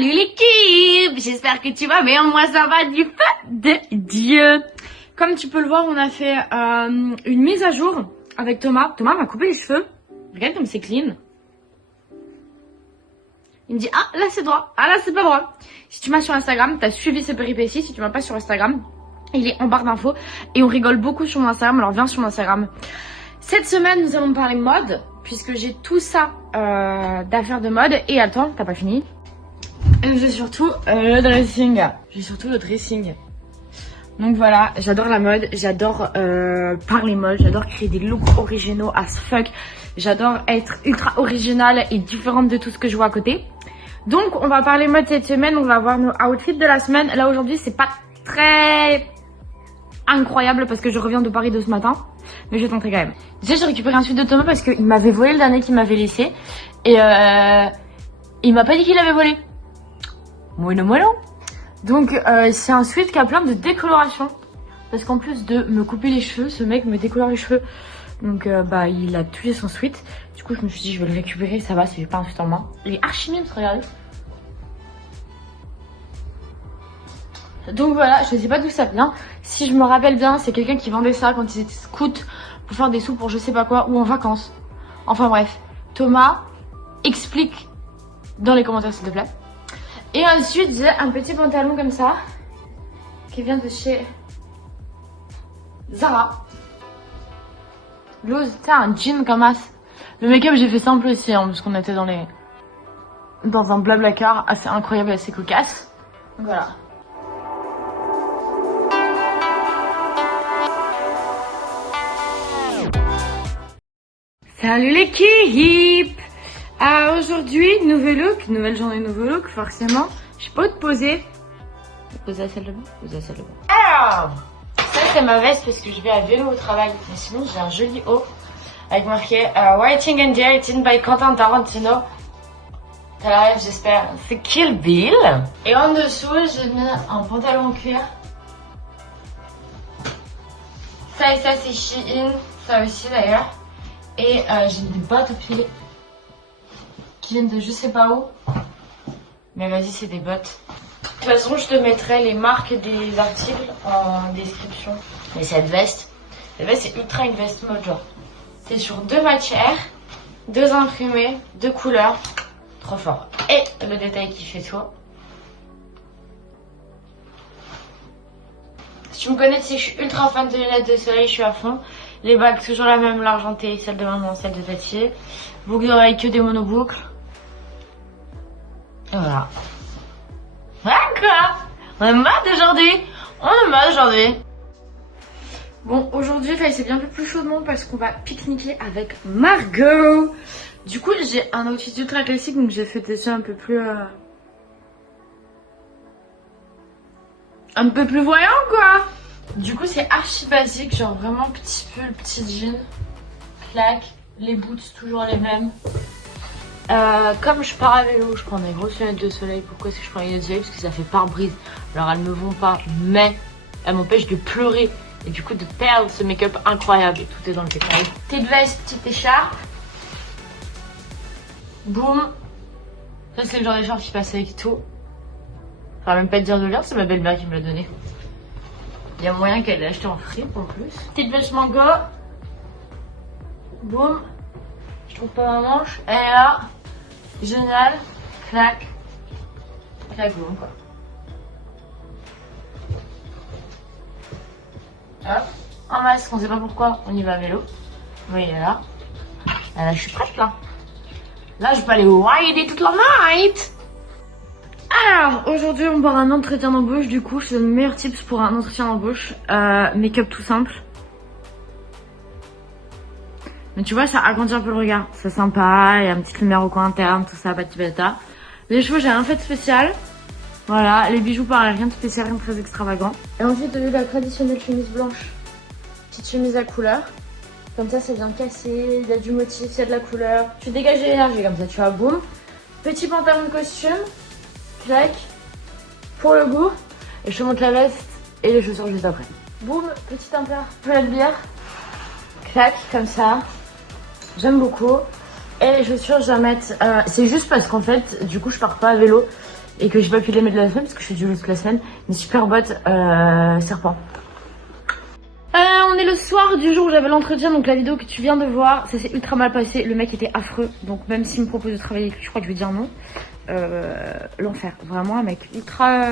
Salut l'équipe, j'espère que tu vas bien, moi ça va du feu de Dieu. Comme tu peux le voir, on a fait une mise à jour avec Thomas. Thomas m'a coupé les cheveux, regarde comme c'est clean. Il me dit ah là c'est droit, ah là c'est pas droit. Si tu m'as sur Instagram, t'as suivi ces péripéties. Si tu m'as pas sur Instagram, il est en barre d'infos. Et on rigole beaucoup sur mon Instagram, alors viens sur mon Instagram. Cette semaine nous allons parler mode, puisque j'ai tout ça d'affaires de mode. Et attends, t'as pas fini. J'ai surtout le dressing. Donc voilà, j'adore la mode, j'adore parler mode, j'adore créer des looks originaux as fuck. J'adore être ultra originale et différente de tout ce que je vois à côté. Donc on va parler mode cette semaine, on va voir nos outfits de la semaine. Là aujourd'hui c'est pas très incroyable parce que je reviens de Paris de ce matin. Mais je vais tenter quand même. Déjà j'ai récupéré un suite de Thomas parce qu'il m'avait volé le dernier qu'il m'avait laissé. Et il m'a pas dit qu'il l'avait volé. Mono. Donc c'est un sweat qui a plein de décoloration. Parce qu'en plus de me couper les cheveux, ce mec me décolore les cheveux. Donc bah il a tué son sweat. Du coup je me suis dit je vais le récupérer, ça va, c'est pas un sweat en main. Il est archi mime, regardez. Donc voilà, je sais pas d'où ça vient. Si je me rappelle bien, c'est quelqu'un qui vendait ça quand ils étaient scouts pour faire des sous pour je sais pas quoi ou en vacances. Enfin bref, Thomas, explique dans les commentaires s'il te plaît. Et ensuite j'ai un petit pantalon comme ça qui vient de chez Zara. L'ose, t'as un jean comme as. Le make-up j'ai fait simple aussi hein, parce qu'on était dans un blablacar assez incroyable, assez cocasse. Donc voilà. Salut l'équipe. Aujourd'hui, nouveau look, nouvelle journée, nouveau look, forcément. Je sais pas où te poser. Poser à celle de bas. Poser à celle de bas. Alors, ça c'est ma veste parce que je vais à vélo au travail. Mais sinon, j'ai un joli haut avec marqué Writing and Directing by Quentin Tarantino. T'as la rêve, j'espère. C'est Kill Bill. Et en dessous, j'ai mis un pantalon en cuir. Ça et ça, c'est Shein. Ça aussi d'ailleurs. Et j'ai des bottes aux pieds qui viennent de je sais pas où. Mais vas-y, c'est des bottes. De toute façon, je te mettrai les marques des articles en description. Mais cette veste c'est ultra une veste mode genre. C'est sur 2 matières, 2 imprimés, 2 couleurs. Trop fort. Et le détail qui fait tout. Si tu me connais, tu sais que je suis ultra fan de lunettes de soleil, je suis à fond. Les bagues, toujours la même, l'argentée, celle de maman, celle de Tati. Boucles d'oreilles, que des monoboucles. Et voilà. Voilà. On est mode aujourd'hui. Bon, aujourd'hui, c'est bien plus chaudement parce qu'on va pique-niquer avec Margot. Du coup, j'ai un outfit ultra classique, donc j'ai fait déjà un peu plus voyant, quoi. Du coup, c'est archi basique, genre vraiment petit peu le petit jean, claque, les boots toujours les mêmes. Comme je pars à vélo, je prends des grosses lunettes de soleil. Pourquoi est-ce que je prends les lunettes de soleil? Parce que ça fait pare-brise. Alors elles me vont pas, mais elles m'empêchent de pleurer et du coup de perdre ce make-up incroyable. Et tout est dans le détail. Petite veste, petite écharpe. Boum. Ça c'est le genre d'écharpe qui passe avec tout. Ça va même pas te dire de l'air, c'est ma belle-mère qui me l'a donné. Il y a moyen qu'elle l'ait acheté en fripe en plus. Petite veste mango. Boum. Je trouve pas ma manche. Elle est là. Génial. Clac. Clac boum quoi. Hop. Un masque, on sait pas pourquoi. On y va à vélo. Oui, il est là. Et là, je suis prête là. Là, je peux aller rider toute la night. Alors, aujourd'hui, on part un entretien d'embauche. Du coup, je te donne le meilleur tips pour un entretien d'embauche. Make-up tout simple. Mais tu vois, ça agrandit un peu le regard. C'est sympa, il y a une petite lumière au coin interne, tout ça, pati patata. Les cheveux, j'ai rien fait de spécial. Voilà, les bijoux, pareil, rien de spécial, rien de très extravagant. Et ensuite, au lieu de la traditionnelle chemise blanche, petite chemise à couleur. Comme ça vient casser, il y a du motif, il y a de la couleur. Tu dégages de l'énergie comme ça, tu vois, boum. Petit pantalon de costume. Clac, pour le goût, et je te montre la veste et les chaussures juste après. Boum, petit impair, plein de bière, clac, comme ça, j'aime beaucoup. Et les chaussures, je vais mettre, c'est juste parce qu'en fait, du coup, je pars pas à vélo et que j'ai pas pu les mettre de la semaine parce que je fais du look toute la semaine. Mes super bottes serpent. On est le soir du jour où j'avais l'entretien, donc la vidéo que tu viens de voir, ça s'est ultra mal passé. Le mec était affreux, donc même s'il me propose de travailler avec lui, je crois que je vais dire non. L'enfer, vraiment un mec ultra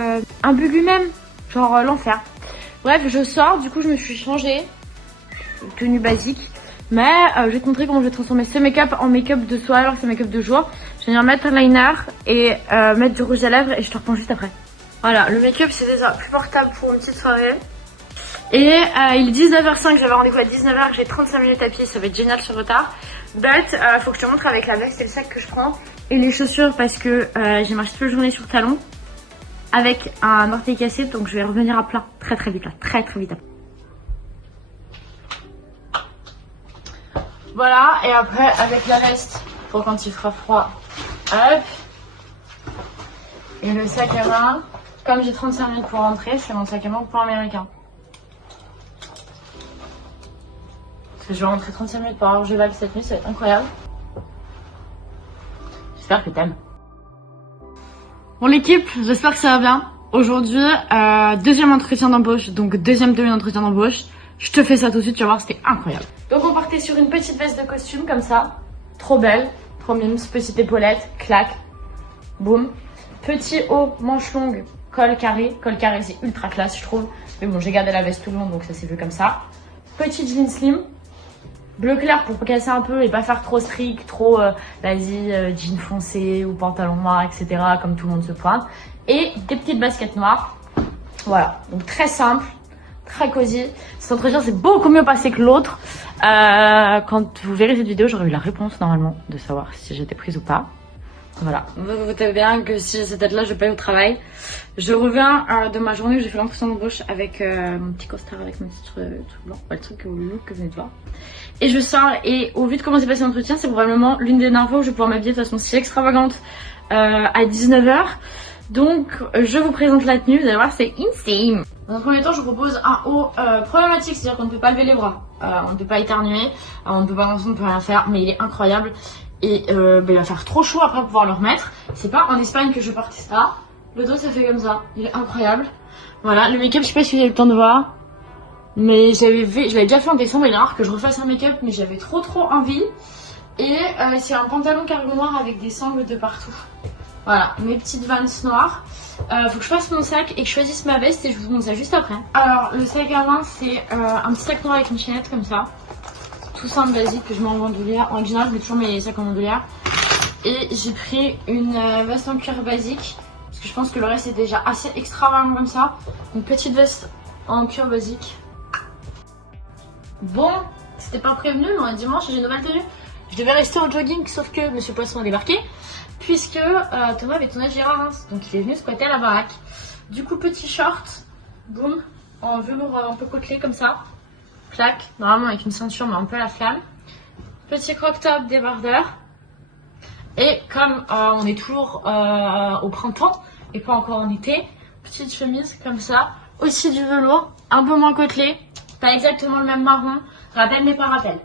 imbu lui-même, genre l'enfer. Bref, je sors, du coup je me suis changée, tenue basique, mais je vais te montrer comment je vais transformer ce make-up en make-up de soir alors que c'est make-up de jour. Je vais venir mettre un liner et mettre du rouge à lèvres et je te reprends juste après. Voilà, le make-up c'est déjà plus portable pour une petite soirée. Et il est 19h05, j'avais rendez-vous à 19h, j'ai 35 minutes à pied, ça va être génial sur retard. But faut que je te montre avec la veste et le sac que je prends. Et les chaussures parce que j'ai marché toute la journée sur talons. Avec un orteil cassé, donc je vais revenir à plat très vite là, très vite. Voilà, et après avec la veste pour quand il fera froid. Hop. Et le sac à main, comme j'ai 35 minutes pour rentrer, c'est mon sac à main au plan américain. Parce que je vais rentrer 35 minutes par Orgeval cette nuit, ça va être incroyable. J'espère que t'aimes. Bon l'équipe, j'espère que ça va bien. Aujourd'hui, deuxième entretien d'embauche, donc deuxième demi-entretien d'embauche. Je te fais ça tout de suite, tu vas voir, c'était incroyable. Donc on partait sur une petite veste de costume comme ça. Trop belle, trop mimes, petite épaulette, clac, boum. Petit haut, manche longue, col carré. Col carré c'est ultra classe je trouve. Mais bon j'ai gardé la veste tout le long donc ça s'est vu comme ça. Petit jean slim. Bleu clair pour casser un peu et pas faire trop strict, trop vas-y jean foncé ou pantalon noir etc comme tout le monde se pointe. Et des petites baskets noires. Voilà, donc très simple, très cosy. Cet entretien s'est beaucoup mieux passé que l'autre. Quand vous verrez cette vidéo j'aurai eu la réponse normalement de savoir si j'étais prise ou pas. Voilà, vous savez bien que si j'ai cette tête là je vais pas aller au travail. Je reviens de ma journée où j'ai fait l'entretien d'embauche avec mon petit costard avec mon petit truc blanc, le truc au look que vous venez de voir. Et je sors et au vu de comment s'est passé l'entretien, c'est probablement l'une des dernières fois où je vais pouvoir m'habiller de façon si extravagante à 19h. Donc je vous présente la tenue, vous allez voir c'est insane. Dans un premier temps je vous propose un haut problématique, c'est-à-dire qu'on ne peut pas lever les bras, on ne peut pas éternuer, on ne peut pas danser, on ne peut rien faire, mais il est incroyable. Et il va faire trop chaud après pour pouvoir le remettre. C'est pas en Espagne que je portais ça. Le dos ça fait comme ça, il est incroyable. Voilà, le make-up je sais pas si vous avez eu le temps de voir. Mais je l'avais déjà fait en décembre, il est rare que je refasse un make-up mais j'avais trop envie. Et c'est un pantalon cargo noir avec des sangles de partout. Voilà, mes petites Vans noires. Faut que je fasse mon sac et que je choisisse ma veste et je vous montre ça juste après. Alors le sac à main c'est un petit sac noir avec une chaînette comme ça. Tout simple basique que je mets en bandoulière. En général je mets toujours mes sacs en bandoulière. Et j'ai pris une veste en cuir basique. Parce que je pense que le reste est déjà assez extravagant comme ça. Une petite veste en cuir basique. Bon, c'était pas prévenu, mais on est dimanche et j'ai une nouvelle tenue. Je devais rester en jogging, sauf que Monsieur Poisson a débarqué. Puisque Thomas avait tourné à Reims, donc il est venu squatter à la baraque. Du coup, petit short, boum, en velours un peu côtelé comme ça. Clac, normalement avec une ceinture, mais un peu à la flamme. Petit crop top débardeur. Et comme on est toujours au printemps et pas encore en été, petite chemise comme ça. Aussi du velours, un peu moins côtelé. Pas exactement le même marron, rappel mais pas rappel.